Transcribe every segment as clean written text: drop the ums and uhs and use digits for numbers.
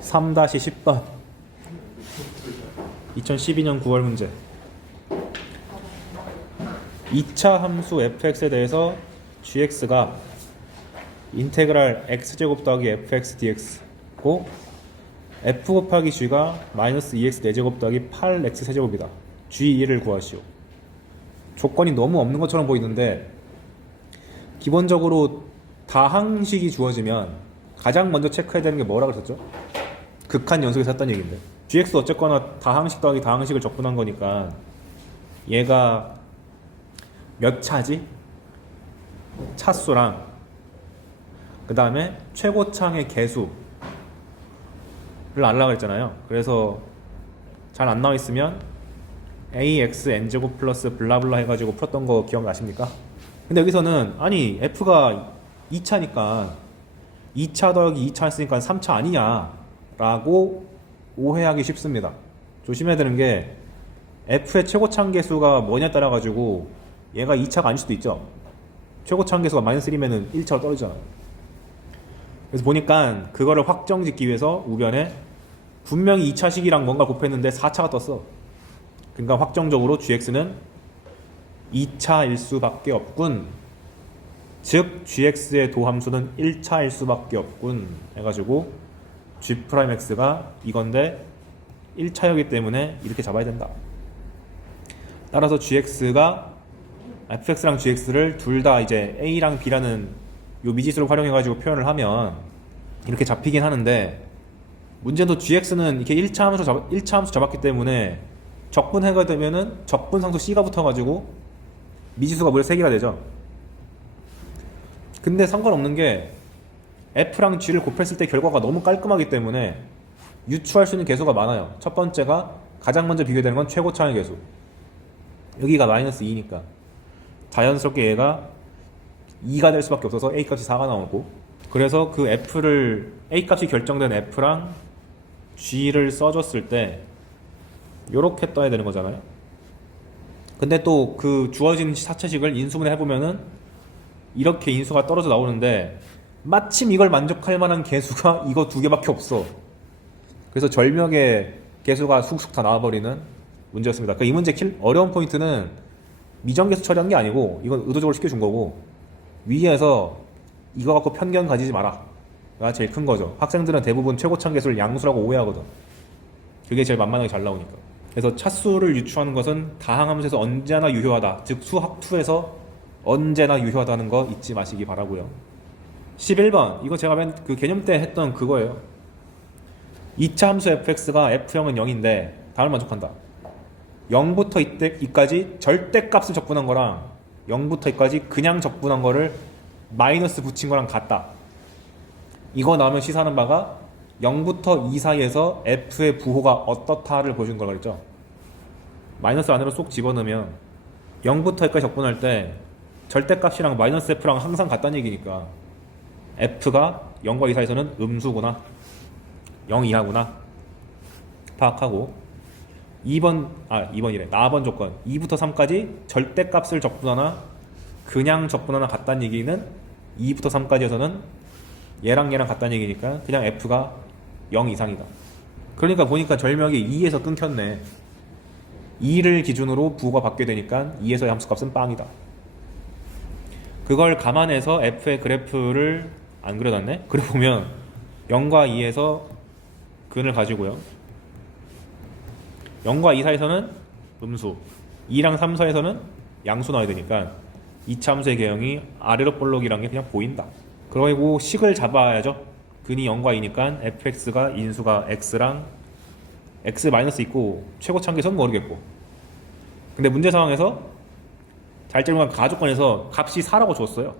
3-10번 2012년 9월 문제. 2차 함수 fx에 대해서 gx가 인테그랄 x제곱 더하기 fx dx고 f 곱하기 g가 마이너스 2x 4제곱 더하기 8x 세제곱이다. g2를 구하시오. 조건이 너무 없는 것처럼 보이는데 기본적으로 다항식이 주어지면 가장 먼저 체크해야 되는 게 뭐라고 했었죠? 극한 연속에서 했던 얘기인데 gx 어쨌거나 다항식 더하기 다항식을 적분한 거니까 얘가 몇 차지? 차수랑 그 다음에 최고창의 개수를 알라고 했잖아요. 그래서 잘 안 나와 있으면 ax n제곱 플러스 블라블라 해가지고 풀었던 거 기억나십니까? 근데 여기서는 아니 f가 2차니까 2차 더하기 2차 했으니까 3차 아니냐 라고 오해하기 쉽습니다. 조심해야 되는 게 f의 최고창 개수가 뭐냐에 따라 가지고 얘가 2차가 아닐 수도 있죠. 최고창 개수가 마이너스 1이면 1차로 떨어지잖아. 그래서 보니까 그거를 확정 짓기 위해서 우변에 분명히 2차식이랑 뭔가 곱했는데 4차가 떴어. 그러니까 확정적으로 gx는 2차일 수밖에 없군. 즉 gx의 도함수는 1차일 수밖에 없군 해가지고 g'x가 이건데 1차이기 때문에 이렇게 잡아야 된다. 따라서 gx가 fx랑 gx를 둘 다 이제 a랑 b라는 요 미지수를 활용해가지고 표현을 하면 이렇게 잡히긴 하는데 문제도 gx는 이렇게 1차 함수 잡았기 때문에 적분해가 되면은 적분상수 c가 붙어가지고 미지수가 무려 3개가 되죠. 근데 상관없는 게 f랑 g를 곱했을 때 결과가 너무 깔끔하기 때문에 유추할 수 있는 개수가 많아요. 첫 번째가 가장 먼저 비교되는 건 최고차의 개수. 여기가 마이너스 2니까 자연스럽게 얘가 2가 될 수밖에 없어서 a 값이 4가 나오고, 그래서 그 f를 a 값이 결정된 f랑 g를 써줬을 때 요렇게 떠야 되는 거잖아요. 근데 또 그 주어진 사체식을 인수분해 해보면은 이렇게 인수가 떨어져 나오는데 마침 이걸 만족할 만한 개수가 이거 2개밖에 없어. 그래서 절명의 개수가 쑥쑥 다 나와버리는 문제였습니다. 그러니까 이 문제 어려운 포인트는 미정계수 처리한 게 아니고 이건 의도적으로 시켜준 거고, 위에서 이거 갖고 편견 가지지 마라 가 제일 큰 거죠. 학생들은 대부분 최고창 개수를 양수라고 오해하거든. 그게 제일 만만하게 잘 나오니까. 그래서 차수를 유추하는 것은 다항함수에서 언제나 유효하다. 즉 수학2에서 언제나 유효하다는 거 잊지 마시기 바라고요. 11번 이거 제가 맨 그 개념 때 했던 그거예요. 2차 함수 fx가 f형은 0인데 다음을 만족한다. 0부터 이까지 절대값을 적분한 거랑 0부터 이까지 그냥 적분한 거를 마이너스 붙인 거랑 같다. 이거 나오면 시사하는 바가 0부터 2 사이에서 f의 부호가 어떻다를 보여준 걸 그랬죠. 마이너스 안으로 쏙 집어넣으면 0부터 여기까지 적분할 때 절대값이랑 마이너스 f랑 항상 같다는 얘기니까 f가 0과 2 사이에서는 음수구나, 0 이하구나 파악하고, 2번이래. 4번 조건 2부터 3까지 절대값을 적분하나 그냥 적분하나 같다는 얘기는 2부터 3까지에서는 얘랑 같다는 얘기니까 그냥 f가 0 이상이다. 그러니까 보니까 절명이 2에서 끊겼네. 2를 기준으로 부호가 바뀌게 되니까 2에서의 함수값은 빵이다. 그걸 감안해서 f의 그래프를 안 그려놨네? 그려보면 0과 2에서 근을 가지고요, 0과 2 사이에서는 음수, 2랑 3 사이에서는 양수 나와야 되니까 2차 함수의 개형이 아래로 볼록이란 게 그냥 보인다. 그리고 식을 잡아야죠. 근이 0과 2니까 fx가 인수가 x랑 x 마이너스 있고 최고차계수는 모르겠고, 근데 문제 상황에서 잘 들면 가조건에서 값이 4라고 줬어요.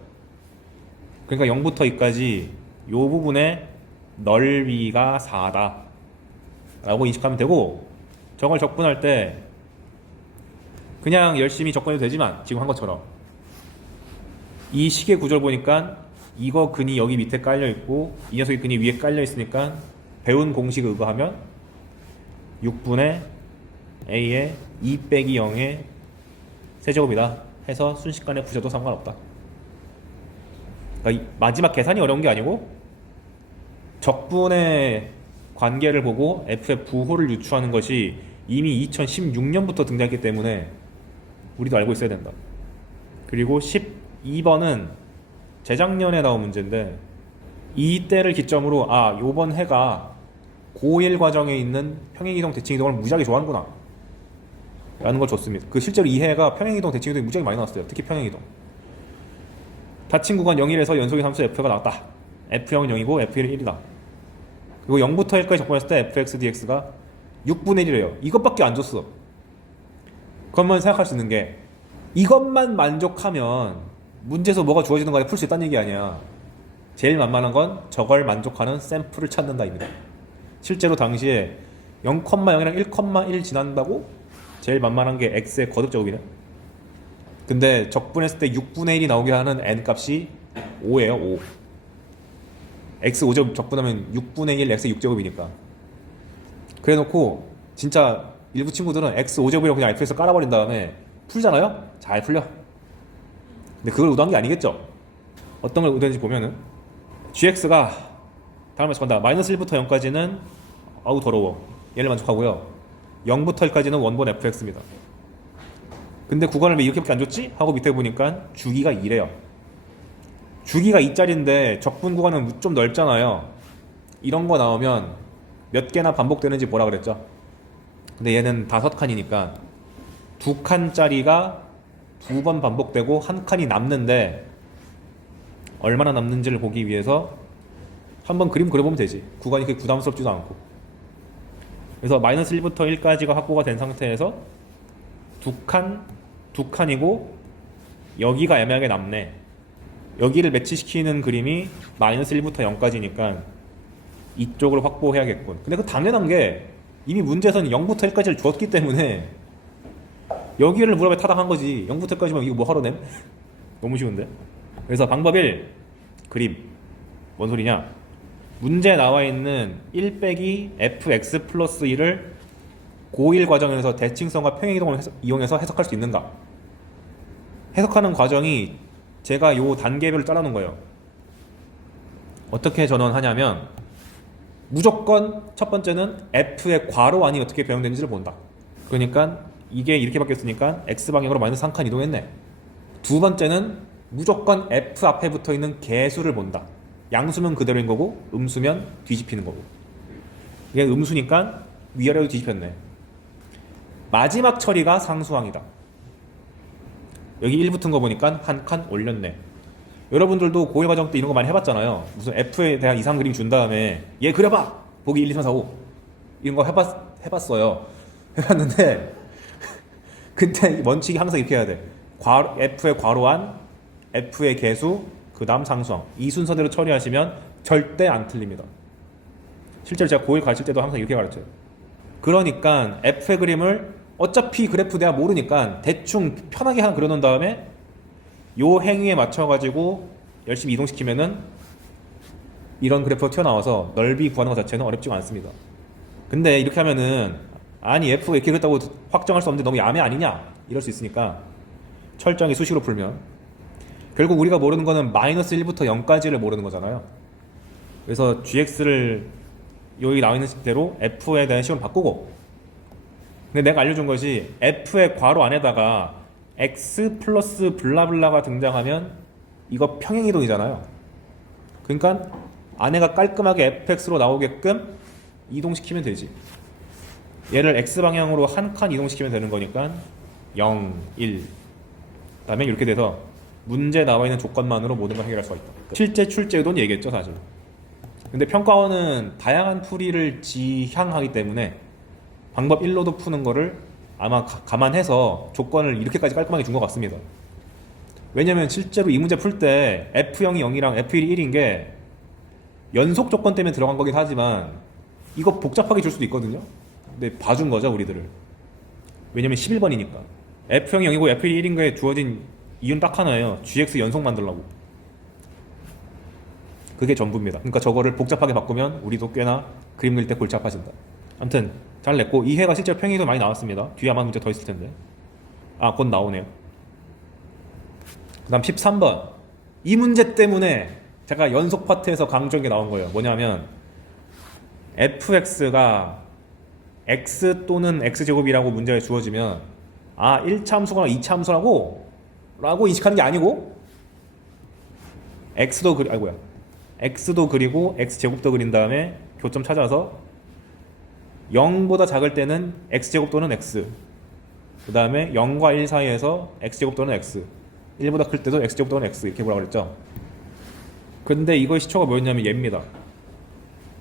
그러니까 0부터 2까지 요 부분의 넓이가 4다 라고 인식하면 되고, 저걸 적분할 때 그냥 열심히 적분해도 되지만 지금 한 것처럼 이 식의 구조를 보니까 이거 근이 여기 밑에 깔려있고 이 녀석이 근이 위에 깔려있으니까 배운 공식을 의거하면 6분의 a의 2 빼기 0의 세제곱이다 해서 순식간에 부셔도 상관없다. 그러니까 마지막 계산이 어려운 게 아니고 적분의 관계를 보고 f의 부호를 유추하는 것이 이미 2016년부터 등장했기 때문에 우리도 알고 있어야 된다. 그리고 12번은 재작년에 나온 문제인데 이때를 기점으로 요번 해가 고1 과정에 있는 평행이동 대칭이동을 무지하게 좋아하는구나 라는 걸 줬습니다. 실제로 이 해가 평행이동 대칭이동이 무지하게 많이 나왔어요. 특히 평행이동. 닫힌 구간 0일에서 연속의 함수 f가 나왔다. f0은 0이고 f1은 1이다. 그리고 0부터 1까지 적분했을 때 fx dx가 6분의 1이래요. 이것밖에 안 줬어. 그것만 생각할 수 있는 게 이것만 만족하면 문제에서 뭐가 주어지는 거에 풀 수 있다는 얘기 아니야. 제일 만만한 건 저걸 만족하는 샘플을 찾는다입니다. 실제로 당시에 0,0이랑 1,1 지난다고 제일 만만한 게 x의 거듭제곱이네. 근데 적분했을 때 6분의 1이 나오게 하는 n 값이 5예요. 5. x 5제곱 적분하면 6분의 1 x 6제곱이니까. 그래놓고 진짜 일부 친구들은 x 5제곱이라고 그냥 f에서 깔아버린 다음에 풀잖아요? 잘 풀려. 근데 그걸 의도한 게 아니겠죠? 어떤 걸 의도했는지 보면은 gx가 다음에 간다. 마이너스 1부터 0까지는 아우 더러워. 얘를 만족하고요. 0부터 1까지는 원본 fx입니다. 근데 구간을 왜 이렇게밖에 안 줬지? 하고 밑에 보니까 주기가 2래요. 주기가 2짜리인데 적분 구간은 좀 넓잖아요. 이런 거 나오면 몇 개나 반복되는지 보라 그랬죠. 근데 얘는 5칸이니까 2칸짜리가 2번 반복되고 1칸이 남는데 얼마나 남는지를 보기 위해서 한번 그림 그려보면 되지. 구간이 그렇게 부담스럽지도 않고. 그래서 마이너스 1부터 1까지가 확보가 된 상태에서 2칸이고 여기가 애매하게 남네. 여기를 매치시키는 그림이 마이너스 1부터 0까지니까 이쪽을 확보해야겠군. 근데 그 당연한 게 이미 문제에서는 0부터 1까지를 줬기 때문에 여기를 무릎에 타당한 거지. 0부터 1까지면 이거 뭐 하러 냄? 너무 쉬운데? 그래서 방법 1 그림. 뭔 소리냐? 문제에 나와 있는 1 빼기 fx 플러스 1을 고1 과정에서 대칭성과 평행이동을 이용해서 해석할 수 있는가? 해석하는 과정이 제가 요 단계별로 잘라놓은 거예요. 어떻게 전원하냐면 무조건 첫 번째는 f의 괄호안이 어떻게 배형되는지를 본다. 그러니까 이게 이렇게 바뀌었으니까 x방향으로 마이너스 1칸 이동했네. 두 번째는 무조건 f 앞에 붙어있는 개수를 본다. 양수면 그대로인 거고 음수면 뒤집히는 거고. 이게 음수니까 위아래로 뒤집혔네. 마지막 처리가 상수항이다. 여기 1 붙은 거 보니까 한 칸 올렸네. 여러분들도 고1 과정 때 이런 거 많이 해봤잖아요. 무슨 f에 대한 이상 그림 준 다음에 얘 그려봐! 보기 1, 2, 3, 4, 5 이런 거 해봤어요. 해봤는데 근데 원칙이 항상 이렇게 해야 돼. f의 괄호안, f의 개수, 그 다음 상수항. 이 순서대로 처리하시면 절대 안 틀립니다. 실제로 제가 고1 가르칠 때도 항상 이렇게 가르쳐요. 그러니까 f의 그림을 어차피 그래프 내가 모르니까 대충 편하게 하나 그려놓은 다음에 요 행위에 맞춰가지고 열심히 이동시키면은 이런 그래프가 튀어나와서 넓이 구하는 것 자체는 어렵지가 않습니다. 근데 이렇게 하면은 아니 f가 이렇게 그랬다고 확정할 수 없는데 너무 야매 아니냐? 이럴 수 있으니까 철저하게 수식으로 풀면 결국 우리가 모르는 거는 마이너스 1부터 0까지를 모르는 거잖아요. 그래서 gx를 여기 나와 있는 대로 f에 대한 식으로 바꾸고, 근데 내가 알려준 것이 f의 괄호 안에다가 x 플러스 블라블라가 등장하면 이거 평행이동이잖아요. 그러니까 안에가 깔끔하게 fx로 나오게끔 이동시키면 되지. 얘를 x방향으로 한 칸 이동시키면 되는 거니까 0, 1 그다음에 이렇게 돼서 문제 나와 있는 조건만으로 모든 걸 해결할 수가 있다. 실제 출제도는 얘기했죠 사실. 근데 평가원은 다양한 풀이를 지향하기 때문에 방법 1로도 푸는 거를 아마 감안해서 조건을 이렇게까지 깔끔하게 준 것 같습니다. 왜냐면 실제로 이 문제 풀 때 F0이 0이랑 F1이 1인 게 연속 조건 때문에 들어간 거긴 하지만 이거 복잡하게 줄 수도 있거든요. 근데 봐준 거죠 우리들을. 왜냐면 11번이니까 F0이 0이고 F1이 1인 거에 주어진 이유는 딱 하나예요. GX 연속 만들려고. 그게 전부입니다. 그러니까 저거를 복잡하게 바꾸면 우리도 꽤나 그림 그릴 때 골치 아파진다. 아무튼 잘 냈고 이 해가 실제로 평행이도 많이 나왔습니다. 뒤에 아마 문제 더 있을 텐데. 곧 나오네요. 그 다음 13번. 이 문제 때문에 제가 연속 파트에서 강조한 게 나온 거예요. 뭐냐면 fx가 x 또는 x제곱이라고 문제에 주어지면 1차 함수거나 2차 함수라고 라고 인식하는 게 아니고 x도 그리고 x제곱도 그린 다음에 교점 찾아서 0보다 작을 때는 x제곱 또는 x, 그 다음에 0과 1 사이에서 x제곱 또는 x, 1보다 클 때도 x제곱 또는 x 이렇게 보라고 그랬죠. 근데 이거의 시초가 뭐였냐면 얘입니다.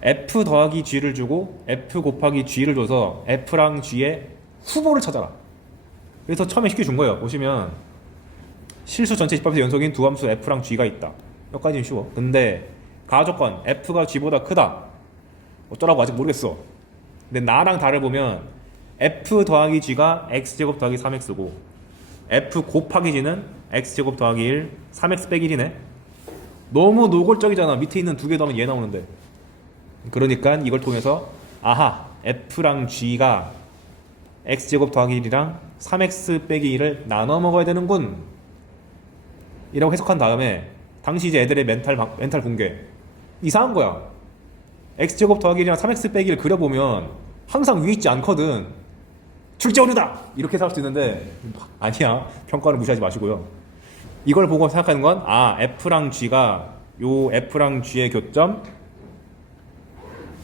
f 더하기 g를 주고 f 곱하기 g를 줘서 f랑 g의 후보를 찾아라. 그래서 처음에 쉽게 준 거예요. 보시면 실수 전체 집합의 연속인 두 함수 f랑 g가 있다. 여기까지는 쉬워. 근데 가조건 f가 g보다 크다. 어쩌라고 아직 모르겠어. 근데 나랑 다를 보면 f 더하기 g가 x제곱 더하기 3x고 f 곱하기 g는 x제곱 더하기 1, 3x 빼기 1이네. 너무 노골적이잖아. 밑에 있는 두 개 더하면 얘 나오는데. 그러니까 이걸 통해서 f랑 g가 x제곱 더하기 1이랑 3x 빼기 1을 나눠 먹어야 되는군 이라고 해석한 다음에 당시 이제 애들의 멘탈 붕괴 이상한 거야. x제곱 더하기 1이랑 3x 빼기 1을 그려보면 항상 위에 있지 않거든. 출제어류다! 이렇게 생각할 수 있는데 아니야. 평가를 무시하지 마시고요. 이걸 보고 생각하는 건 f랑 g가 요 f랑 g의 교점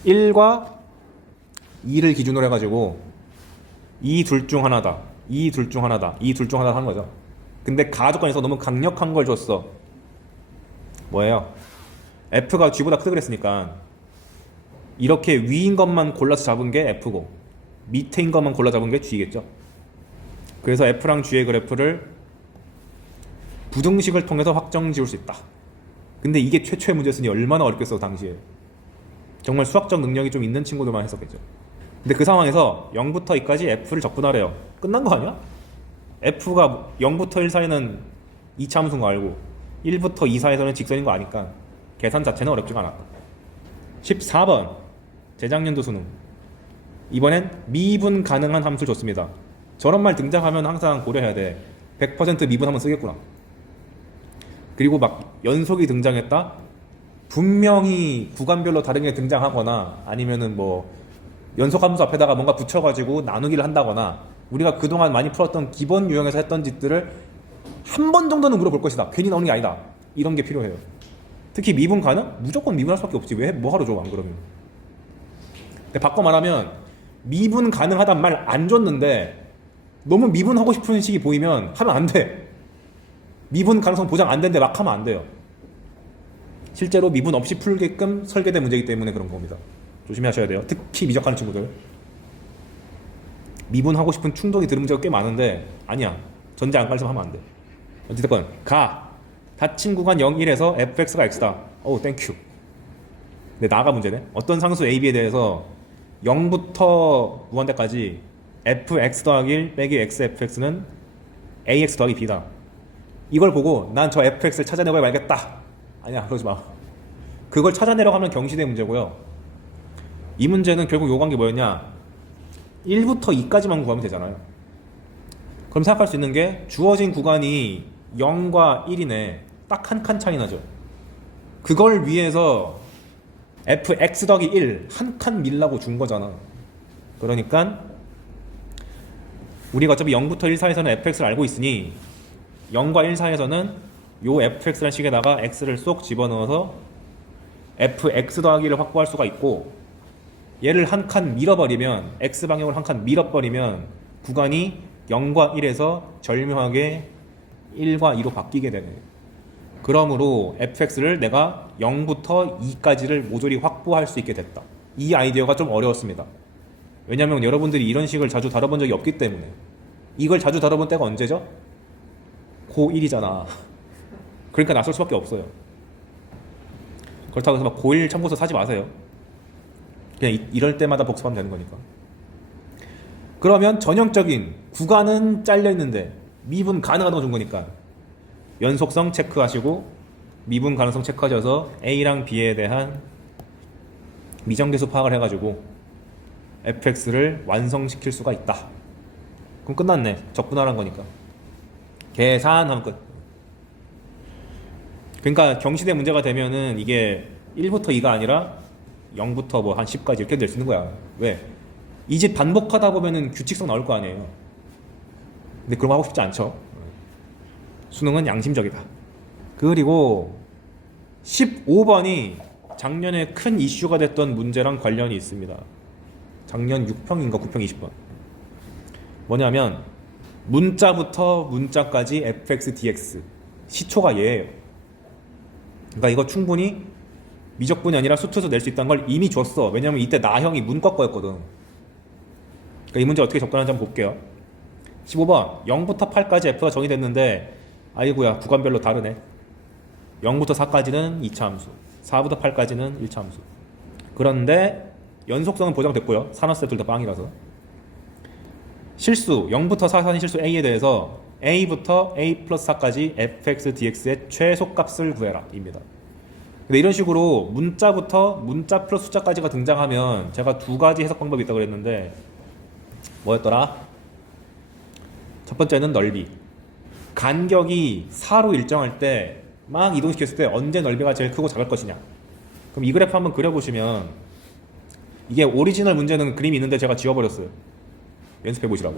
1과 2를 기준으로 해가지고 이 둘 중 하나다. 이 둘 중 하나다. 이 둘 중 하나다 하는 거죠. 근데 가조건에서 너무 강력한 걸 줬어. 뭐예요? f가 g보다 크다 그랬으니까 이렇게 위인 것만 골라서 잡은 게 f고 밑에인 것만 골라 잡은 게 g겠죠. 그래서 f랑 g의 그래프를 부등식을 통해서 확정 지을 수 있다. 근데 이게 최초의 문제였으니 얼마나 어렵겠어 당시에. 정말 수학적 능력이 좀 있는 친구들만 했었겠죠. 근데 그 상황에서 0부터 2까지 f를 적분하래요. 끝난 거 아니야? f가 0부터 1 사이는 2차 함수인 거 알고 1부터 2 사이에서는 직선인 거 아니까 계산 자체는 어렵지가 않았다. 14번 재작년도 수능. 이번엔 미분 가능한 함수를 줬습니다. 저런 말 등장하면 항상 고려해야 돼. 100% 미분 한번 쓰겠구나. 그리고 막 연속이 등장했다? 분명히 구간별로 다른 게 등장하거나 아니면은 뭐 연속 함수 앞에다가 뭔가 붙여가지고 나누기를 한다거나 우리가 그동안 많이 풀었던 기본 유형에서 했던 짓들을 한 번 정도는 물어볼 것이다. 괜히 나오는 게 아니다. 이런 게 필요해요. 특히 미분 가능? 무조건 미분할 수밖에 없지. 왜 뭐하러 줘 안 그러면. 근데 바꿔 말하면 미분 가능하단 말 안 줬는데 너무 미분하고 싶은 식이 보이면 하면 안 돼. 미분 가능성 보장 안 되는데 막 하면 안 돼요. 실제로 미분 없이 풀게끔 설계된 문제이기 때문에 그런 겁니다. 조심하셔야 돼요. 특히 미적하는 친구들. 미분하고 싶은 충동이 드는 문제가 꽤 많은데 아니야. 전제 안 깔려서 하면 안 돼. 어쨌든 닫힌 구간 0, 1에서 fx가 x다. 오 땡큐. 근데 나가 문제네. 어떤 상수 a, b에 대해서 0부터 무한대까지 fx 더하기 1 빼기 xfx는 ax 더하기 b다. 이걸 보고 난 저 fx를 찾아내고 말겠다. 아니야 그러지 마. 그걸 찾아내려고 하면 경시대 문제고요. 이 문제는 결국 요구한 게 뭐였냐, 1부터 2까지만 구하면 되잖아요. 그럼 생각할 수 있는 게 주어진 구간이 0과 1이네. 딱 한 칸 차이 나죠. 그걸 위해서 fx 더하기 1 한 칸 밀라고 준 거잖아. 그러니까 우리가 어차피 0부터 1 사이에서는 fx를 알고 있으니 0과 1 사이에서는 요 fx라는 식에다가 x를 쏙 집어넣어서 fx 더하기를 확보할 수가 있고, 얘를 한 칸 밀어버리면 x방향으로 한 칸 밀어버리면 구간이 0과 1에서 절묘하게 1과 2로 바뀌게 되네. 그러므로 fx를 내가 0부터 2까지를 모조리 확보할 수 있게 됐다. 이 아이디어가 좀 어려웠습니다. 왜냐하면 여러분들이 이런 식을 자주 다뤄본 적이 없기 때문에. 이걸 자주 다뤄본 때가 언제죠? 고1이잖아. 그러니까 낯설 수밖에 없어요. 그렇다고 해서 막 고1 참고서 사지 마세요. 그냥 이럴 때마다 복습하면 되는 거니까. 그러면 전형적인 구간은 잘려있는데 미분 가능하다고 준 거니까 연속성 체크하시고 미분 가능성 체크하셔서 A랑 B에 대한 미정계수 파악을 해가지고 fx를 완성시킬 수가 있다. 그럼 끝났네. 적분하라는 거니까. 계산하면 끝. 그러니까 경시대 문제가 되면은 이게 1부터 2가 아니라 0부터 뭐 한 10까지 이렇게 낼 수 있는 거야. 왜? 이 집 반복하다 보면은 규칙성 나올 거 아니에요. 근데 그런 거 하고 싶지 않죠. 수능은 양심적이다. 그리고 15번이 작년에 큰 이슈가 됐던 문제랑 관련이 있습니다. 작년 6평인가 9평 20번. 뭐냐면 문자부터 문자까지 fx, dx 시초가 얘예요. 그러니까 이거 충분히 미적분이 아니라 수투에서 낼 수 있다는 걸 이미 줬어. 왜냐면 이때 나형이 문과 거였거든. 그러니까 이 문제 어떻게 접근하는지 한번 볼게요. 15번 0부터 8까지 f가 정의됐는데 아이고야 구간별로 다르네. 0부터 4까지는 2차 함수, 4부터 8까지는 1차 함수. 그런데 연속성은 보장됐고요. 산화세 둘 다 빵이라서. 실수 0부터 4사인 실수 a에 대해서 a부터 a 플러스 4까지 fx, dx의 최소값을 구해라 입니다. 근데 이런 식으로 문자부터 문자 플러스 숫자까지가 등장하면 제가 두 가지 해석 방법이 있다고 그랬는데 뭐였더라? 첫 번째는 넓이. 간격이 4로 일정할 때 막 이동시켰을 때 언제 넓이가 제일 크고 작을 것이냐. 그럼 이 그래프 한번 그려보시면 이게 오리지널 문제는 그림이 있는데 제가 지워버렸어요. 연습해 보시라고.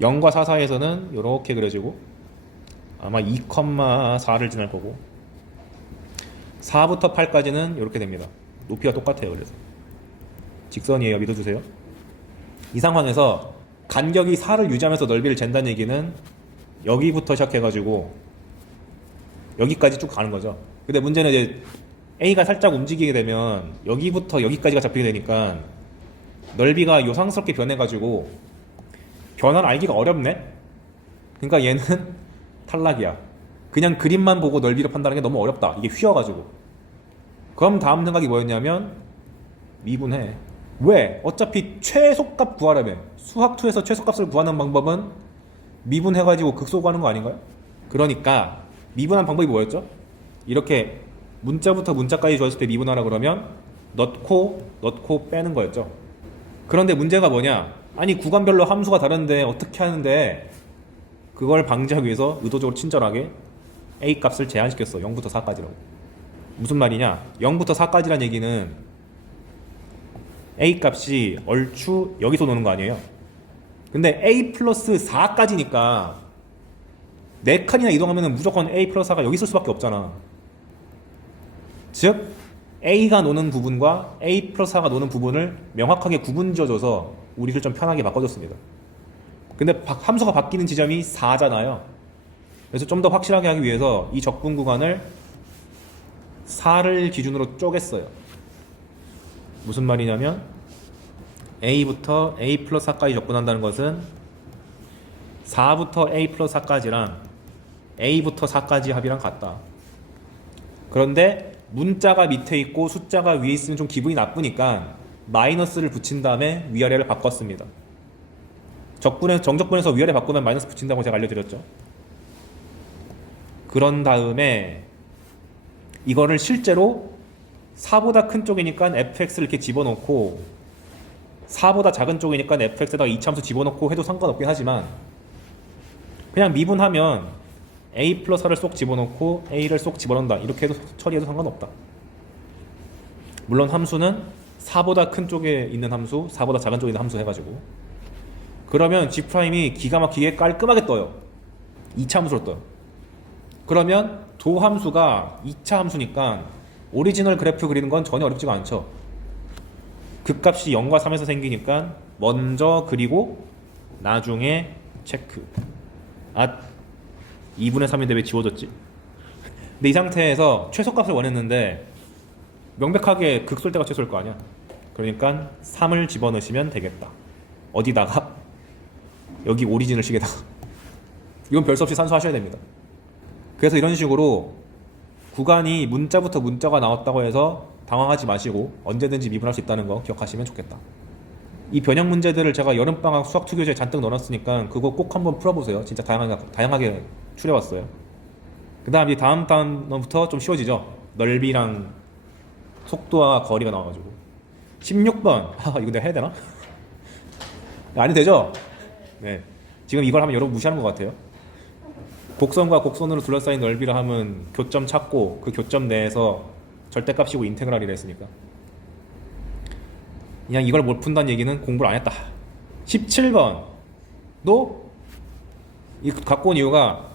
0과 4 사이에서는 이렇게 그려지고 아마 2,4를 지날 거고 4부터 8까지는 이렇게 됩니다. 높이가 똑같아요. 그래서 직선이에요. 믿어주세요. 이 상황에서 간격이 4를 유지하면서 넓이를 잰다는 얘기는 여기부터 시작해가지고 여기까지 쭉 가는 거죠. 근데 문제는 이제 A가 살짝 움직이게 되면 여기부터 여기까지가 잡히게 되니까 넓이가 요상스럽게 변해가지고 변화를 알기가 어렵네. 그러니까 얘는 탈락이야. 그냥 그림만 보고 넓이를 판단하는 게 너무 어렵다. 이게 휘어가지고. 그럼 다음 생각이 뭐였냐면 미분해. 왜? 어차피 최소값 구하려면 수학2에서 최소값을 구하는 방법은 미분해가지고 극소 구하는 거 아닌가요? 그러니까 미분한 방법이 뭐였죠? 이렇게 문자부터 문자까지 주어질 때 미분하라 그러면 넣고 빼는 거였죠. 그런데 문제가 뭐냐? 아니 구간별로 함수가 다른데 어떻게 하는데 그걸 방지하기 위해서 의도적으로 친절하게 a 값을 제한시켰어. 0부터 4까지라고. 무슨 말이냐? 0부터 4까지란 얘기는 a 값이 얼추 여기서 노는 거 아니에요? 근데 a 플러스 4까지니까 4칸이나 이동하면 무조건 a 플러스 4가 여기 있을 수밖에 없잖아. 즉 a가 노는 부분과 a 플러스 4가 노는 부분을 명확하게 구분지어줘서 우리를 좀 편하게 바꿔줬습니다. 근데 함수가 바뀌는 지점이 4잖아요. 그래서 좀 더 확실하게 하기 위해서 이 적분 구간을 4를 기준으로 쪼갰어요. 무슨 말이냐면 a부터 a 플러스 4까지 적분한다는 것은 4부터 a 플러스 4까지랑 a부터 4까지 합이랑 같다. 그런데 문자가 밑에 있고 숫자가 위에 있으면 좀 기분이 나쁘니까 마이너스를 붙인 다음에 위아래를 바꿨습니다. 정적분에서 위아래 바꾸면 마이너스 붙인다고 제가 알려드렸죠. 그런 다음에 이거를 실제로 4보다 큰 쪽이니까 fx를 이렇게 집어넣고 4보다 작은 쪽이니까 fx에다가 이차함수 집어넣고 해도 상관없긴 하지만 그냥 미분하면 a 플러스 4를 쏙 집어넣고 a를 쏙 집어넣는다. 이렇게 해도 처리해도 상관없다. 물론 함수는 4보다 큰 쪽에 있는 함수, 4보다 작은 쪽에 있는 함수 해가지고 그러면 G'이 기가 막히게 깔끔하게 떠요. 2차 함수로 떠요. 그러면 도 함수가 2차 함수니까 오리지널 그래프 그리는 건 전혀 어렵지가 않죠. 극값이 0과 3에서 생기니까 먼저 그리고 나중에 체크. 2분의 3인데 왜 지워졌지? 근데 이 상태에서 최소값을 원했는데 명백하게 극소일 때가 최소일 거 아니야. 그러니까 3을 집어넣으시면 되겠다. 어디다가? 여기 오리진을 식에다가. 이건 별 수 없이 산수하셔야 됩니다. 그래서 이런 식으로 구간이 문자부터 문자가 나왔다고 해서 당황하지 마시고 언제든지 미분할 수 있다는 거 기억하시면 좋겠다. 이 변형 문제들을 제가 여름방학 수학투교재에 잔뜩 넣어놨으니까 그거 꼭 한번 풀어보세요. 진짜 다양하게 추려왔어요. 그 다음 다음 단어부터 좀 쉬워지죠. 넓이랑 속도와 거리가 나와가지고 16번 이거 내가 해야 되나? 아니 되죠? 네. 지금 이걸 하면 여러분 무시하는 것 같아요. 곡선과 곡선으로 둘러싸인 넓이를 하면 교점 찾고 그 교점 내에서 절대값이고 인테그랄이라 했으니까 그냥 이걸 못 푼다는 얘기는 공부를 안 했다. 17번도 이 갖고 온 이유가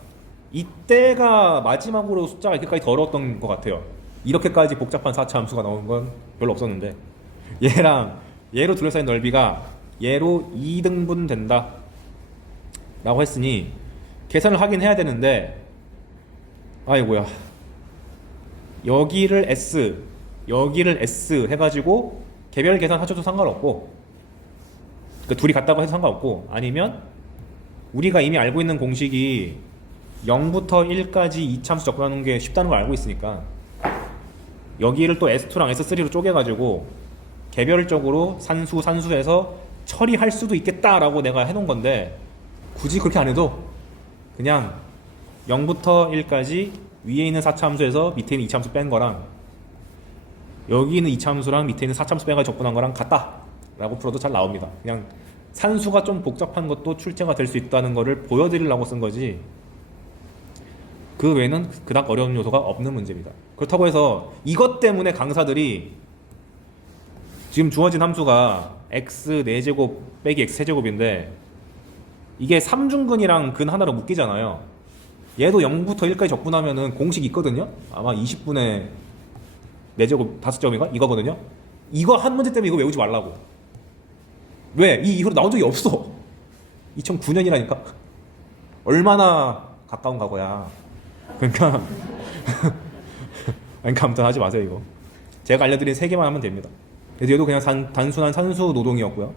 이때가 마지막으로 숫자가 이렇게까지 더러웠던 것 같아요. 이렇게까지 복잡한 4차 함수가 나온 건 별로 없었는데 얘로 둘러싸인 넓이가 얘로 2등분 된다 라고 했으니 계산을 하긴 해야 되는데 아이고야, 여기를 S 여기를 S 해가지고 개별 계산 하셔도 상관없고, 그 둘이 같다고 해도 상관없고, 아니면 우리가 이미 알고 있는 공식이 0부터 1까지 이차함수 접근하는 게 쉽다는 걸 알고 있으니까 여기를 또 S2랑 S3로 쪼개가지고 개별적으로 산수해서 처리할 수도 있겠다라고 내가 해놓은 건데, 굳이 그렇게 안 해도 그냥 0부터 1까지 위에 있는 4차함수에서 밑에 있는 2차함수 뺀 거랑 여기 있는 2차함수랑 밑에 있는 4차함수 빼가지고 접근한 거랑 같다 라고 풀어도 잘 나옵니다. 그냥 산수가 좀 복잡한 것도 출제가 될 수 있다는 거를 보여드리려고 쓴 거지, 그 외에는 그닥 어려운 요소가 없는 문제입니다. 그렇다고 해서 이것 때문에 강사들이 지금 주어진 함수가 x 4제곱 빼기 x 세제곱인데 이게 3중근이랑 근 하나로 묶이잖아요. 얘도 0부터 1까지 적분하면은 공식이 있거든요. 아마 20분의 4제곱 5제곱인가? 이거거든요. 이거 한 문제 때문에 이거 외우지 말라고. 왜? 이 이후로 나온 적이 없어. 2009년이라니까. 얼마나 가까운 과거야. 그러니까 아무튼 하지 마세요 이거. 제가 알려드린 3개만 하면 됩니다. 그래서 얘도 그냥 단순한 산수 노동이었고요.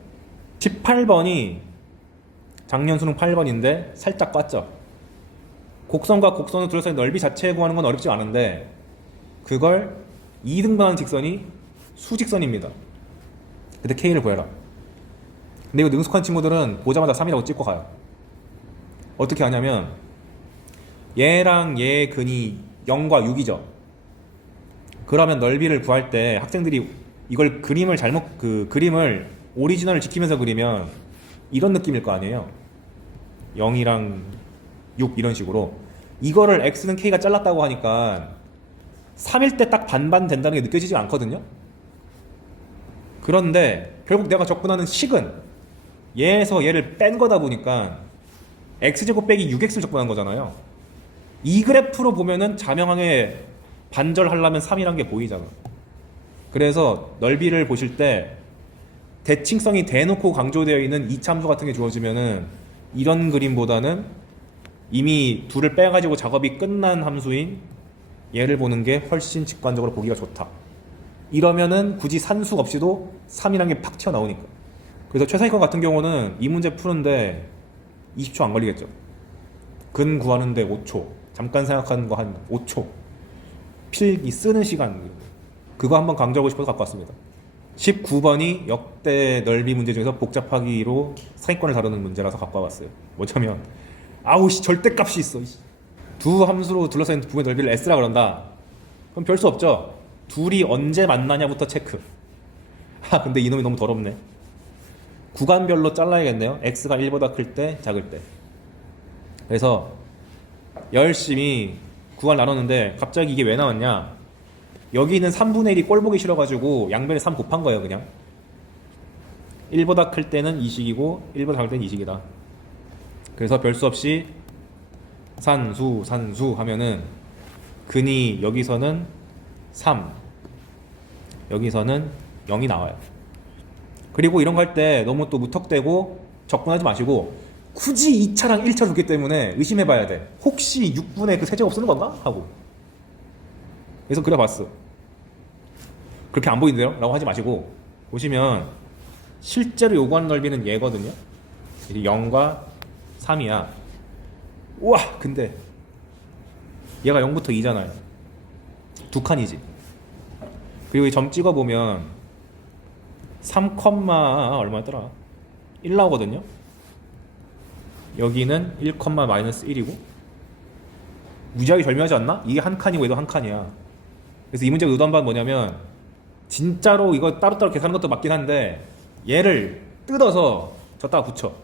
18번이 작년 수능 8번인데 살짝 꽈죠. 곡선과 곡선을 둘러싸인 넓이 자체 구하는 건 어렵지 않은데 그걸 2등분하는 직선이 수직선입니다. 그때 K를 구해라. 근데 이거 능숙한 친구들은 보자마자 3이라고 찍고 가요. 어떻게 하냐면 얘랑 얘의 근이 0과 6이죠. 그러면 넓이를 구할 때 학생들이 이걸 그림을 오리지널을 지키면서 그리면 이런 느낌일 거 아니에요. 0이랑 6 이런 식으로. 이거를 x는 k가 잘랐다고 하니까 3일 때 딱 반반 된다는 게 느껴지지 않거든요. 그런데 결국 내가 접근하는 식은 얘에서 얘를 뺀 거다 보니까 x제곱 빼기 6x를 접근한 거잖아요. 이 그래프로 보면은 자명하게 반절하려면 3이란 게 보이잖아. 그래서 넓이를 보실 때 대칭성이 대놓고 강조되어 있는 이차함수 같은 게 주어지면은 이런 그림보다는 이미 둘을 빼가지고 작업이 끝난 함수인 얘를 보는 게 훨씬 직관적으로 보기가 좋다. 이러면은 굳이 산수 없이도 3이란 게 팍 튀어나오니까. 그래서 최상위권 같은 경우는 이 문제 푸는데 20초 안 걸리겠죠. 근 구하는데 5초, 잠깐 생각하는 거 한 5초, 필기 쓰는 시간, 그거 한번 강조하고 싶어서 갖고 왔습니다. 19번이 역대 넓이 문제 중에서 복잡하기로 상위권을 다루는 문제라서 갖고 와봤어요. 뭐냐면 아우씨 절대값이 있어. 두 함수로 둘러싸인 부분의 넓이를 S라 그런다. 그럼 별 수 없죠. 둘이 언제 만나냐부터 체크. 근데 이놈이 너무 더럽네. 구간별로 잘라야겠네요. X가 1보다 클 때, 작을 때. 그래서 열심히 구간 나눴는데 갑자기 이게 왜 나왔냐. 여기 있는 3분의 1이 꼴 보기 싫어가지고 양변에 3 곱한 거예요. 그냥 1보다 클 때는 이 식이고 1보다 작을 때는 이 식이다. 그래서 별 수 없이 산수 하면은 근이 여기서는 3, 여기서는 0이 나와요. 그리고 이런 거 할 때 너무 또 무턱대고 접근하지 마시고 굳이 2차랑 1차 줬기 때문에 의심해봐야 돼. 혹시 6분의 그 세제곱 쓰는 건가? 하고. 그래서 그려봤어. 그렇게 안 보이는데요? 라고 하지 마시고 보시면 실제로 요구하는 넓이는 얘거든요. 0과 3이야. 우와! 근데 얘가 0부터 2잖아요. 두 칸이지. 그리고 이 점 찍어보면 3, 얼마였더라? 1 나오거든요. 여기는 1, 마이너스 1이고 무지하게 절묘하지 않나? 이게 한 칸이고 얘도 한 칸이야. 그래서 이 문제가 의도한 바는 뭐냐면 진짜로 이거 따로따로 계산하는 것도 맞긴 한데 얘를 뜯어서 저따가 붙여.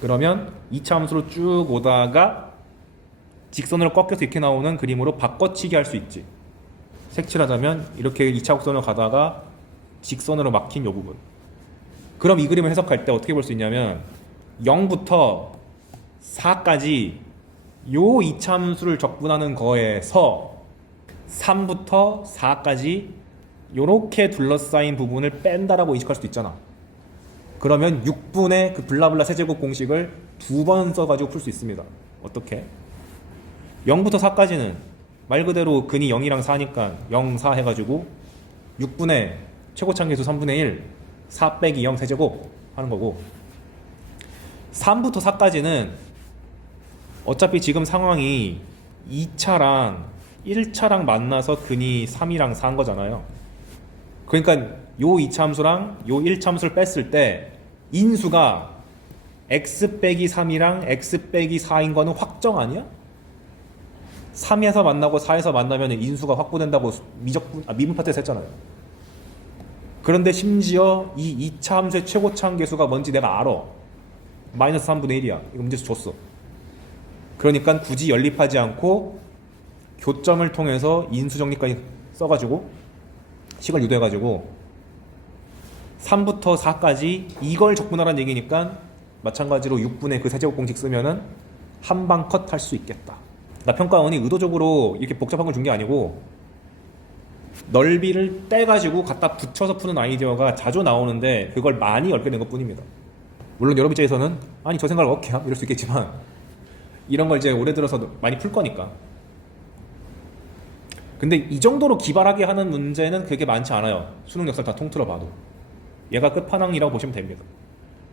그러면 2차 함수로 쭉 오다가 직선으로 꺾여서 이렇게 나오는 그림으로 바꿔치기 할 수 있지. 색칠하자면 이렇게 2차 곡선을 가다가 직선으로 막힌 요 부분. 그럼 이 그림을 해석할 때 어떻게 볼 수 있냐면 0부터 4까지 요 이차함수를 적분하는 거에서 3부터 4까지 요렇게 둘러싸인 부분을 뺀다라고 인식할 수도 있잖아. 그러면 6분의 그 블라블라 세제곱 공식을 두 번 써가지고 풀 수 있습니다. 어떻게? 0부터 4까지는 말 그대로 근이 0이랑 4니까 0, 4 해가지고 6분의 최고차항계수 3분의 1 4 빼기 0 세제곱 하는 거고, 3부터 4까지는 어차피 지금 상황이 2차랑 1차랑 만나서 근이 3이랑 4인 거잖아요. 그러니까 요 2차 함수랑 요 1차 함수를 뺐을 때 인수가 x 빼기 3이랑 x 빼기 4인 거는 확정 아니야? 3에서 만나고 4에서 만나면 인수가 확보된다고 미분 파트에서 했잖아요. 그런데 심지어 이 2차 함수의 최고차항 계수가 뭔지 내가 알아. 마이너스 3분의 1이야. 이거 문제에서 줬어. 그러니까 굳이 연립하지 않고 교점을 통해서 인수 정리까지 써가지고 식을 유도해가지고 3부터 4까지 이걸 적분하라는 얘기니까 마찬가지로 6분의 그 세제곱 공식 쓰면은 한방 컷 할 수 있겠다. 나 평가원이 의도적으로 이렇게 복잡한 걸 준 게 아니고 넓이를 떼가지고 갖다 붙여서 푸는 아이디어가 자주 나오는데 그걸 많이 얽게 된 것 뿐입니다. 물론 여러분 입장에서는 아니 저 생각을 어떻게 함? 이럴 수 있겠지만 이런 걸 이제 올해 들어서 많이 풀 거니까. 근데 이 정도로 기발하게 하는 문제는 그렇게 많지 않아요. 수능 역사를 다 통틀어 봐도. 얘가 끝판왕이라고 보시면 됩니다.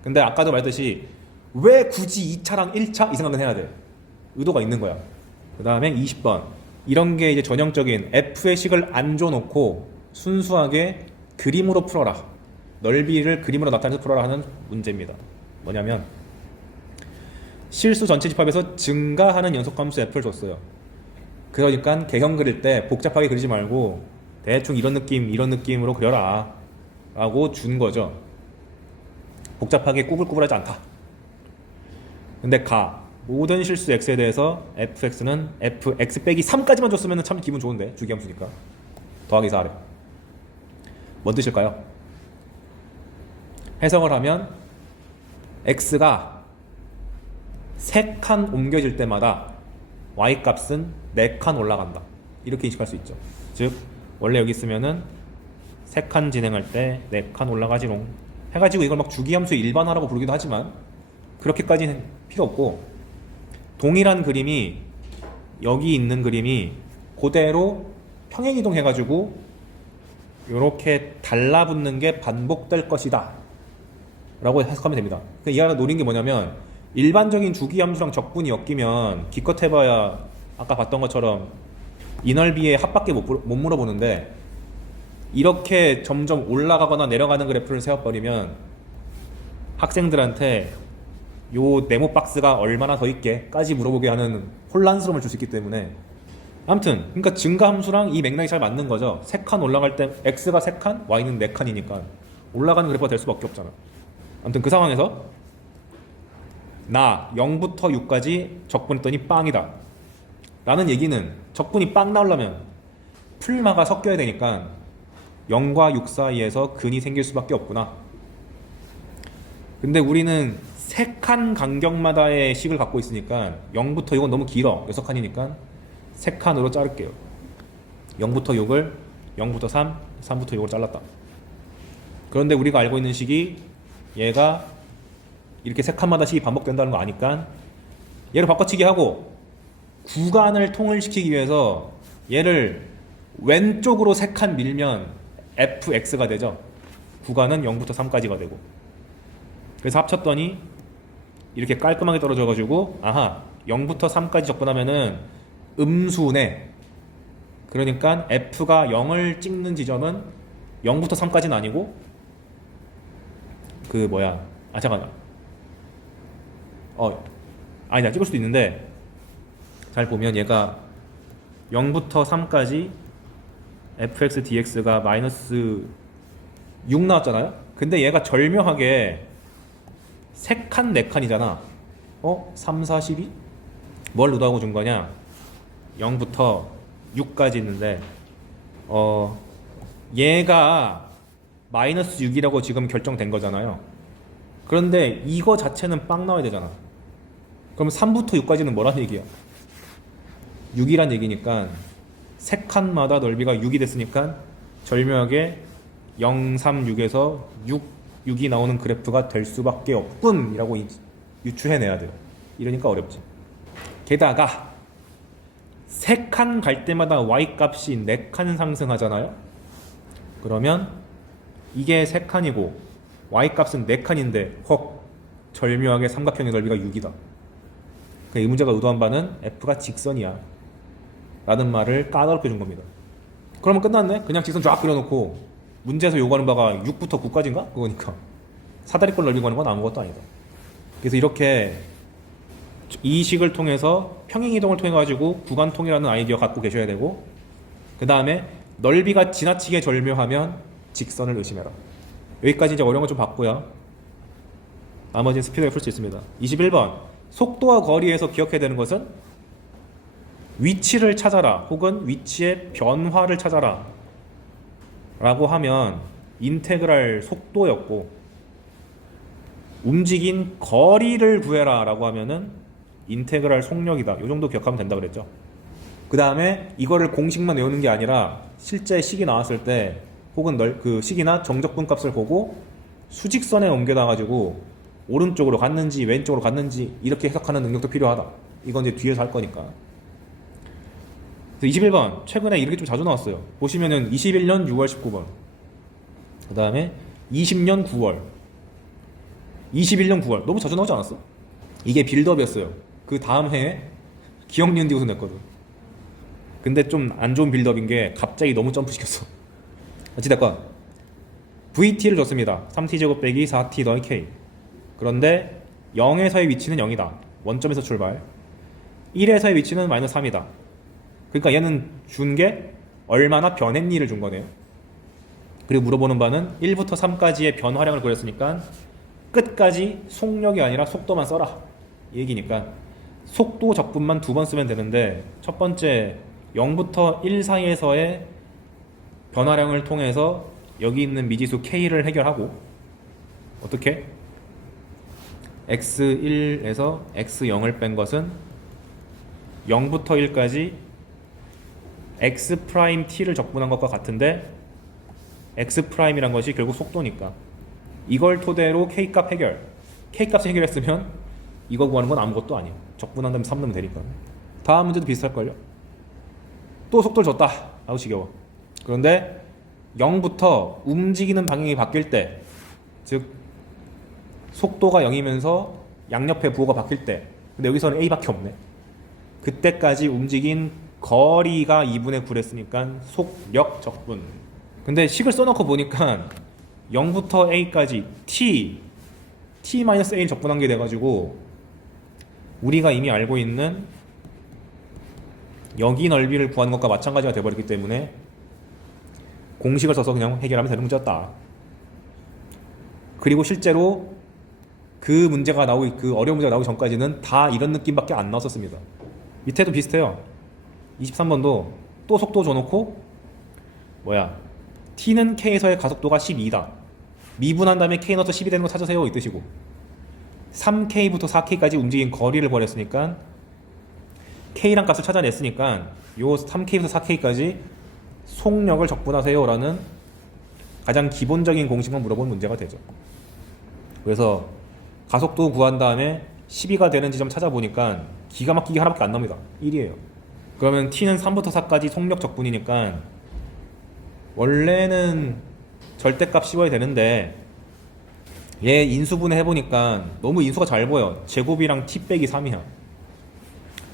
근데 아까도 말했듯이 왜 굳이 2차랑 1차? 이 생각은 해야 돼. 의도가 있는 거야. 그 다음에 20번. 이런 게 이제 전형적인 F의 식을 안 줘놓고 순수하게 그림으로 풀어라. 넓이를 그림으로 나타내서 풀어라 하는 문제입니다. 뭐냐면 실수 전체 집합에서 증가하는 연속함수 F를 줬어요. 그러니까 개형 그릴 때 복잡하게 그리지 말고 대충 이런 느낌으로 그려라 라고 준 거죠. 복잡하게 꾸불꾸불하지 않다. 근데 모든 실수 x에 대해서 fx는 fx 빼기 3까지만 줬으면 참 기분 좋은데 주기함수니까 더하기 4래. 뭔 뜻일까요? 해석을 하면 x가 3칸 옮겨질 때마다 y값은 4칸 올라간다. 이렇게 인식할 수 있죠. 즉 원래 여기 있으면은 3칸 진행할 때 4칸 올라가지롱 해가지고 이걸 막 주기함수 일반화라고 부르기도 하지만 그렇게까지는 필요 없고, 동일한 그림이 여기 있는 그림이 그대로 평행이동 해가지고 이렇게 달라붙는 게 반복될 것이다 라고 해석하면 됩니다. 이 하나 노린 게 뭐냐면 일반적인 주기함수랑 적분이 엮이면 기껏 해봐야 아까 봤던 것처럼 이 넓이의 합밖에 못 물어보는데, 이렇게 점점 올라가거나 내려가는 그래프를 세워버리면 학생들한테 요 네모 박스가 얼마나 더 있게까지 물어보게 하는 혼란스러움을 줄 수 있기 때문에, 아무튼 그러니까 증가함수랑 이 맥락이 잘 맞는 거죠. 3칸 올라갈 때 x가 3칸, y는 4칸이니까 올라가는 그래프가 될 수밖에 없잖아. 아무튼 그 상황에서 나 0부터 6까지 적분했더니 빵이다 라는 얘기는 적분이 빵 나오려면 풀마가 섞여야 되니까 0과 6 사이에서 근이 생길 수밖에 없구나. 근데 우리는 3칸 간격마다의 식을 갖고 있으니까 0부터 6은 너무 길어. 6칸이니까 3칸으로 자를게요. 0부터 6을 0부터 3, 3부터 6을 잘랐다. 그런데 우리가 알고 있는 식이 얘가 이렇게 3칸마다 식이 반복된다는 거 아니까 얘를 바꿔치기 하고 구간을 통일시키기 위해서 얘를 왼쪽으로 3칸 밀면 fx가 되죠. 구간은 0부터 3까지가 되고, 그래서 합쳤더니 이렇게 깔끔하게 떨어져가지고 아하 0부터 3까지 적분하면은 음수네. 그러니까 f가 0을 찍는 지점은 0부터 3까지는 아니고 잠깐만 아니다, 찍을 수도 있는데 잘 보면 얘가 0부터 3까지 fx dx가 마이너스 6 나왔잖아요. 근데 얘가 절묘하게 3칸 4칸이잖아. 3, 4, 12? 뭘 의도하고 준 거냐? 0부터 6까지 있는데 얘가 마이너스 6이라고 지금 결정된 거잖아요. 그런데 이거 자체는 빵 나와야 되잖아. 그럼 3부터 6까지는 뭐란 얘기야? 6이란 얘기니까 세 칸마다 넓이가 6이 됐으니까 절묘하게 0, 3, 6에서 6이 나오는 그래프가 될 수밖에 없군 이라고 유추해내야 돼요. 이러니까 어렵지. 게다가 세 칸 갈 때마다 y값이 4칸 상승하잖아요. 그러면 이게 3칸이고 y값은 4칸인데 헉 절묘하게 삼각형의 넓이가 6이다. 이 문제가 의도한 바는 f가 직선이야 라는 말을 까다롭게 준 겁니다. 그러면 끝났네. 그냥 직선 쫙 그려놓고 문제에서 요구하는 바가 6부터 9까지인가? 그거니까 사다리꼴 넓이 구하는 건 아무것도 아니다. 그래서 이렇게 이 식을 통해서 평행이동을 통해 가지고 구간통이라는 아이디어 갖고 계셔야 되고, 그 다음에 넓이가 지나치게 절묘하면 직선을 의심해라. 여기까지 이제 어려운 거 좀 봤고요. 나머지는 스피드에 풀 수 있습니다. 21번 속도와 거리에서 기억해야 되는 것은 위치를 찾아라 혹은 위치의 변화를 찾아라 라고 하면 인테그랄 속도였고, 움직인 거리를 구해라 라고 하면은 인테그랄 속력이다. 이 정도 기억하면 된다 그랬죠. 그 다음에 이거를 공식만 외우는 게 아니라 실제 식이 나왔을 때 혹은 그 식이나 정적분 값을 보고 수직선에 옮겨다 가지고 오른쪽으로 갔는지 왼쪽으로 갔는지 이렇게 해석하는 능력도 필요하다. 이건 이제 뒤에서 할 거니까. 21번 최근에 이렇게 좀 자주 나왔어요. 보시면은 21년 6월 19번, 그 다음에 20년 9월, 21년 9월 너무 자주 나오지 않았어? 이게 빌드업이었어요. 그 다음 해에 기억 니은 디귿을 냈거든. 근데 좀 안 좋은 빌드업인 게 갑자기 너무 점프시켰어. 어찌됐건 VT를 줬습니다. 3t제곱 빼기 4t 더하기 k. 그런데 0에서의 위치는 0이다. 원점에서 출발. 1에서의 위치는 마이너스 3이다. 그러니까 얘는 준 게 얼마나 변했니를 준 거네요. 그리고 물어보는 바는 1부터 3까지의 변화량을 그렸으니까 끝까지 속력이 아니라 속도만 써라 이 얘기니까 속도 적분만 2번 쓰면 되는데, 첫 번째 0부터 1 사이에서의 변화량을 통해서 여기 있는 미지수 k를 해결하고, 어떻게? x1에서 x0을 뺀 것은 0부터 1까지 x't를 적분한 것과 같은데, x'이란 것이 결국 속도니까 이걸 토대로 k값 해결, k값을 해결했으면 이거 구하는 건 아무것도 아니에요. 적분한 다음에 3 넣으면 되니까. 다음 문제도 비슷할걸요. 또 속도를 줬다. 아우 지겨워. 그런데 0부터 움직이는 방향이 바뀔 때, 즉 속도가 0이면서 양옆에 부호가 바뀔 때, 근데 여기서는 a밖에 없네. 그때까지 움직인 거리가 2분의 9랬으니까 속력 적분. 근데 식을 써놓고 보니까 0부터 a까지 t-a를 적분한 게 돼가지고 우리가 이미 알고 있는 여기 넓이를 구하는 것과 마찬가지가 돼버렸기 때문에 공식을 써서 그냥 해결하면 되는 문제였다. 그리고 실제로 그 문제가 나오기, 그 어려운 문제가 나오기 전까지는 다 이런 느낌밖에 안 나왔었습니다. 밑에도 비슷해요. 23번도 또 속도 줘놓고 t는 k에서의 가속도가 12다. 미분한 다음에 k 넣어서 12 되는 거 찾으세요 이 뜻이고, 3k부터 4k까지 움직인 거리를 버렸으니까 k란 값을 찾아냈으니까 요 3k부터 4k까지 속력을 적분하세요 라는 가장 기본적인 공식만 물어본 문제가 되죠. 그래서 가속도 구한 다음에 12가 되는 지점 찾아보니까 기가 막히게 하나밖에 안 나옵니다. 1이에요. 그러면 t는 3부터 4까지 속력 적분이니까 원래는 절대값 씌워야 되는데 얘 인수분해 해보니까 너무 인수가 잘 보여. 제곱이랑 t 빼기 3이야.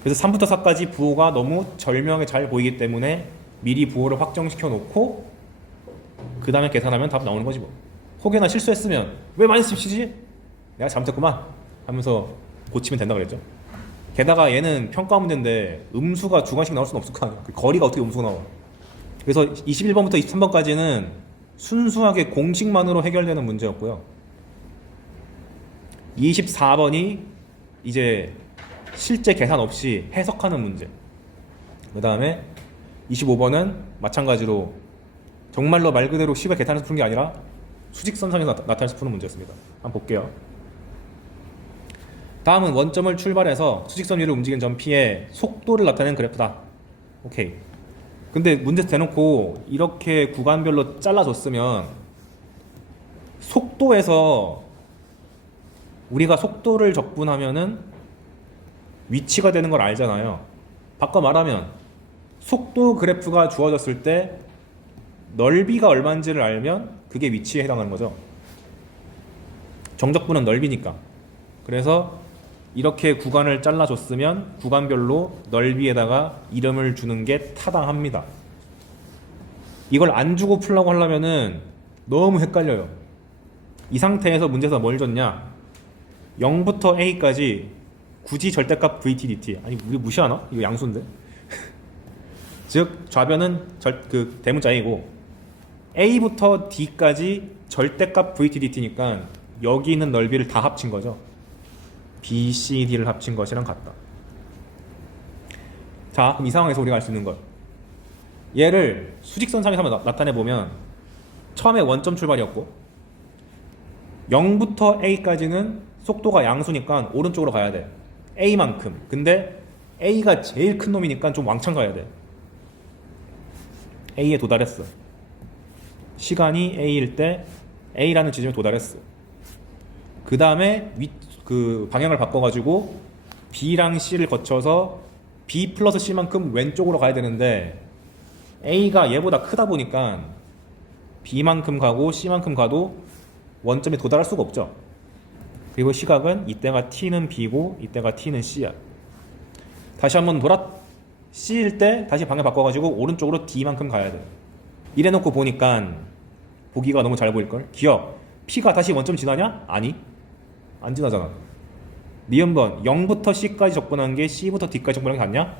그래서 3부터 4까지 부호가 너무 절묘하게 잘 보이기 때문에 미리 부호를 확정시켜 놓고 그 다음에 계산하면 답 나오는 거지 뭐. 혹여나 실수했으면 왜 마이너스 10이지? 내가 잘못했구만 하면서 고치면 된다 그랬죠. 게다가 얘는 평가 문제인데 음수가 주관식 나올 수는 없을 거 아니야. 거리가 어떻게 음수가 나와. 그래서 21번부터 23번까지는 순수하게 공식만으로 해결되는 문제였고요. 24번이 이제 실제 계산 없이 해석하는 문제. 그 다음에 25번은 마찬가지로 정말로 말 그대로 식을 계산해서 푸는 게 아니라 수직선상에서 나타내서 푸는 문제였습니다. 한번 볼게요. 다음은 원점을 출발해서 수직선 위를 움직이는 점 P의 속도를 나타내는 그래프다. 오케이. 근데 문제 대놓고 이렇게 구간별로 잘라줬으면 속도에서 우리가 속도를 적분하면은 위치가 되는 걸 알잖아요. 바꿔 말하면 속도 그래프가 주어졌을 때 넓이가 얼마인지를 알면 그게 위치에 해당하는 거죠. 정적분은 넓이니까. 그래서 이렇게 구간을 잘라줬으면 구간별로 넓이에다가 이름을 주는 게 타당합니다. 이걸 안 주고 풀라고 하려면은 너무 헷갈려요. 이 상태에서 문제에서 뭘 줬냐? 0부터 A까지 굳이 절대값 VT, DT. 아니 우리 무시하나? 이거 양수인데. 즉 좌변은 그 대문자 A고 A부터 D까지 절대값 VT, DT니까 여기 있는 넓이를 다 합친 거죠. B, C, D를 합친 것이랑 같다. 자, 그럼 이 상황에서 우리가 알 수 있는 것. 얘를 수직선상에서 한번 나타내보면 처음에 원점 출발이었고 0부터 A까지는 속도가 양수니까 오른쪽으로 가야 돼. A만큼. 근데 A가 제일 큰 놈이니까 좀 왕창 가야 돼. A에 도달했어. 시간이 A일 때 A라는 지점에 도달했어. 그 다음에 그 방향을 바꿔가지고 B랑 C를 거쳐서 B 플러스 C만큼 왼쪽으로 가야 되는데 A가 얘보다 크다 보니까 B만큼 가고 C만큼 가도 원점에 도달할 수가 없죠. 그리고 시각은 이때가 T는 B고 이때가 T는 C야. 다시 한번 C일 때 다시 방향 바꿔가지고 오른쪽으로 D만큼 가야 돼. 이래놓고 보니까 보기가 너무 잘 보일걸? 기억. P가 다시 원점 지나냐? 아니. 안 지나잖아. 니은번 0부터 C까지 접근한 게 C부터 D까지 접근한 게 같냐?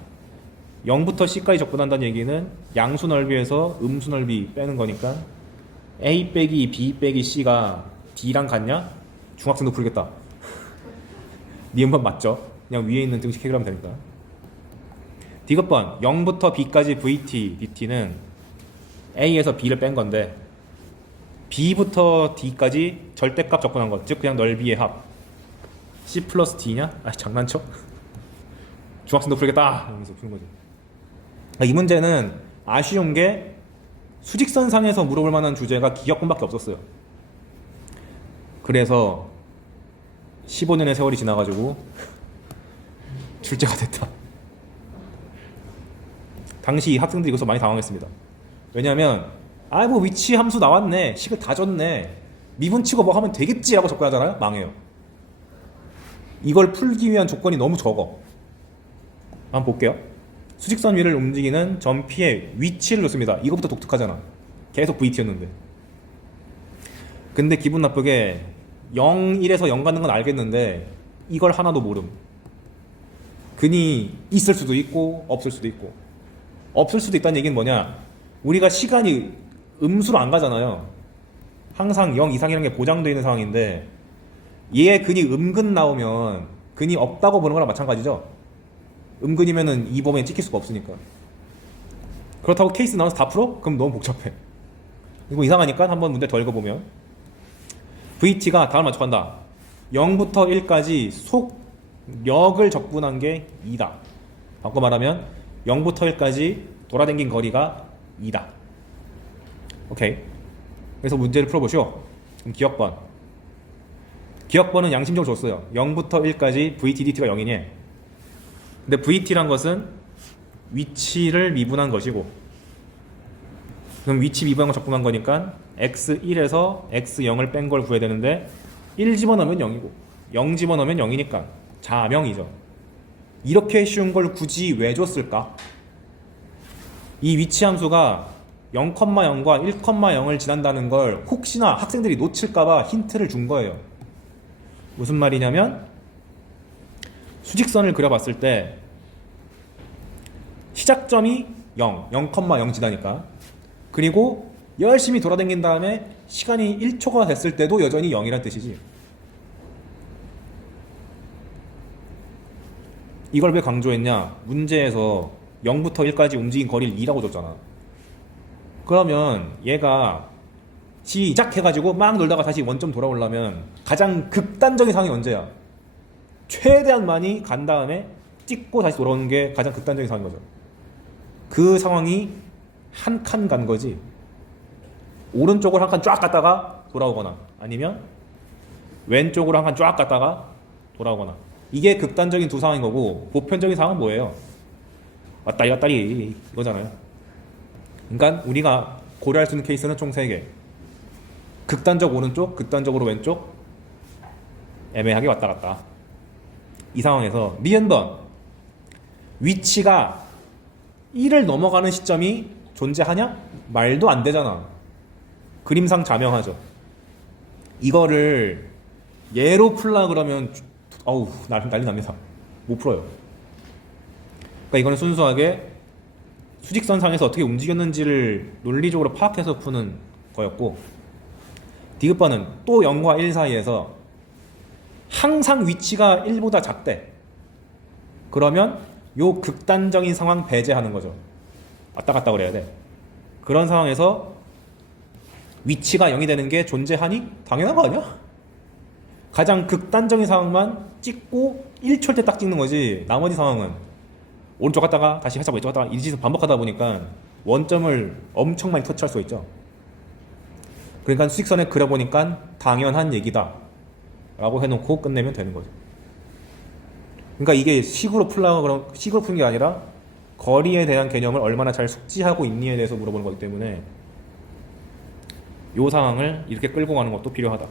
0부터 C까지 접근한다는 얘기는 양수 넓이에서 음수 넓이 빼는 거니까 A 빼기 B 빼기 C가 D랑 같냐? 중학생도 풀겠다. 니은번 맞죠? 그냥 위에 있는 등식 해결하면 되니까. D급번 0부터 B까지 VT, DT는 A에서 B를 뺀 건데 B부터 D까지 절대값 접근한 것, 즉 그냥 넓이의 합. C 플러스 D냐? 아 장난쳐? 중학생도 풀겠다 이러면서 푸는 거지. 이 문제는 아쉬운 게 수직선상에서 물어볼 만한 주제가 기억분밖에 없었어요. 그래서 15년의 세월이 지나가지고 출제가 됐다. 당시 학생들이 이것서 많이 당황했습니다. 왜냐하면 뭐 위치 함수 나왔네, 식을 다 줬네, 미분 치고 뭐 하면 되겠지 라고 접근하잖아요. 망해요. 이걸 풀기 위한 조건이 너무 적어. 한번 볼게요. 수직선 위를 움직이는 점 P의 위치를 줬습니다. 이거부터 독특하잖아. 계속 VT였는데. 근데 기분 나쁘게 0, 1에서 0 가는 건 알겠는데 이걸 하나도 모름. 근이 있을 수도 있고 없을 수도 있고. 없을 수도 있다는 얘기는 뭐냐? 우리가 시간이 음수로 안 가잖아요. 항상 0 이상이라는 게 보장되어 있는 상황인데 얘의 근이 음근 나오면 근이 없다고 보는 거랑 마찬가지죠. 음근이면은 이 범위에 찍힐 수가 없으니까. 그렇다고 케이스 나와서 다 풀어? 그럼 너무 복잡해. 이거 이상하니까 한번 문제 더 읽어보면 VT가 다음을 맞춰간다. 0부터 1까지 속력을 적분한 게 2다. 바꿔 말하면 0부터 1까지 돌아다닌 거리가 2다. 오케이. 그래서 문제를 풀어보시오. 그럼 기억번. 기억번은 양심적으로 줬어요. 0부터 1까지 VT, DT가 0이니. 근데 VT란 것은 위치를 미분한 것이고, 그럼 위치 미분한 걸 적분한 거니까 x1에서 x0을 뺀 걸 구해야 되는데 1 집어넣으면 0이고 0 집어넣으면 0이니까 자명이죠. 이렇게 쉬운 걸 굳이 왜 줬을까? 이 위치 함수가 0,0과 1,0을 지난다는 걸 혹시나 학생들이 놓칠까봐 힌트를 준 거예요. 무슨 말이냐면 수직선을 그려봤을 때 시작점이 0, 0,0 지나니까, 그리고 열심히 돌아다닌 다음에 시간이 1초가 됐을 때도 여전히 0이란 뜻이지. 이걸 왜 강조했냐? 문제에서 0부터 1까지 움직인 거리를 2라고 줬잖아. 그러면 얘가 시작해가지고 막 놀다가 다시 원점 돌아오려면 가장 극단적인 상황이 언제야? 최대한 많이 간 다음에 찍고 다시 돌아오는 게 가장 극단적인 상황인 거죠. 그 상황이 한 칸 간 거지. 오른쪽으로 한 칸 쫙 갔다가 돌아오거나 아니면 왼쪽으로 한 칸 쫙 갔다가 돌아오거나, 이게 극단적인 두 상황인 거고, 보편적인 상황은 뭐예요? 왔다리 갔다리 이거잖아요. 그러니까 우리가 고려할 수 있는 케이스는 총 3개. 극단적 오른쪽, 극단적으로 왼쪽, 애매하게 왔다 갔다. 이 상황에서 리엔던 위치가 1을 넘어가는 시점이 존재하냐? 말도 안 되잖아. 그림상 자명하죠. 이거를 예로 풀라 그러면 어우 난리 납니다. 못 풀어요. 그러니까 이거는 순수하게 수직선상에서 어떻게 움직였는지를 논리적으로 파악해서 푸는 거였고, 디귿번은 또 0과 1 사이에서 항상 위치가 1보다 작대. 그러면 요 극단적인 상황 배제하는 거죠. 왔다 갔다 그래야 돼. 그런 상황에서 위치가 0이 되는 게 존재하니? 당연한 거 아니야? 가장 극단적인 상황만 찍고 1초일 때 딱 찍는 거지, 나머지 상황은 오른쪽 갔다가 다시 살짝 왼쪽 갔다가 이 짓을 반복하다 보니까 원점을 엄청 많이 터치할 수 있죠. 그러니까 수직선에 그려보니까 당연한 얘기다 라고 해놓고 끝내면 되는 거죠. 그러니까 이게 식으로 풀라고 식으로 푸는 게 아니라 거리에 대한 개념을 얼마나 잘 숙지하고 있니에 대해서 물어보는 거기 때문에 이 상황을 이렇게 끌고 가는 것도 필요하다.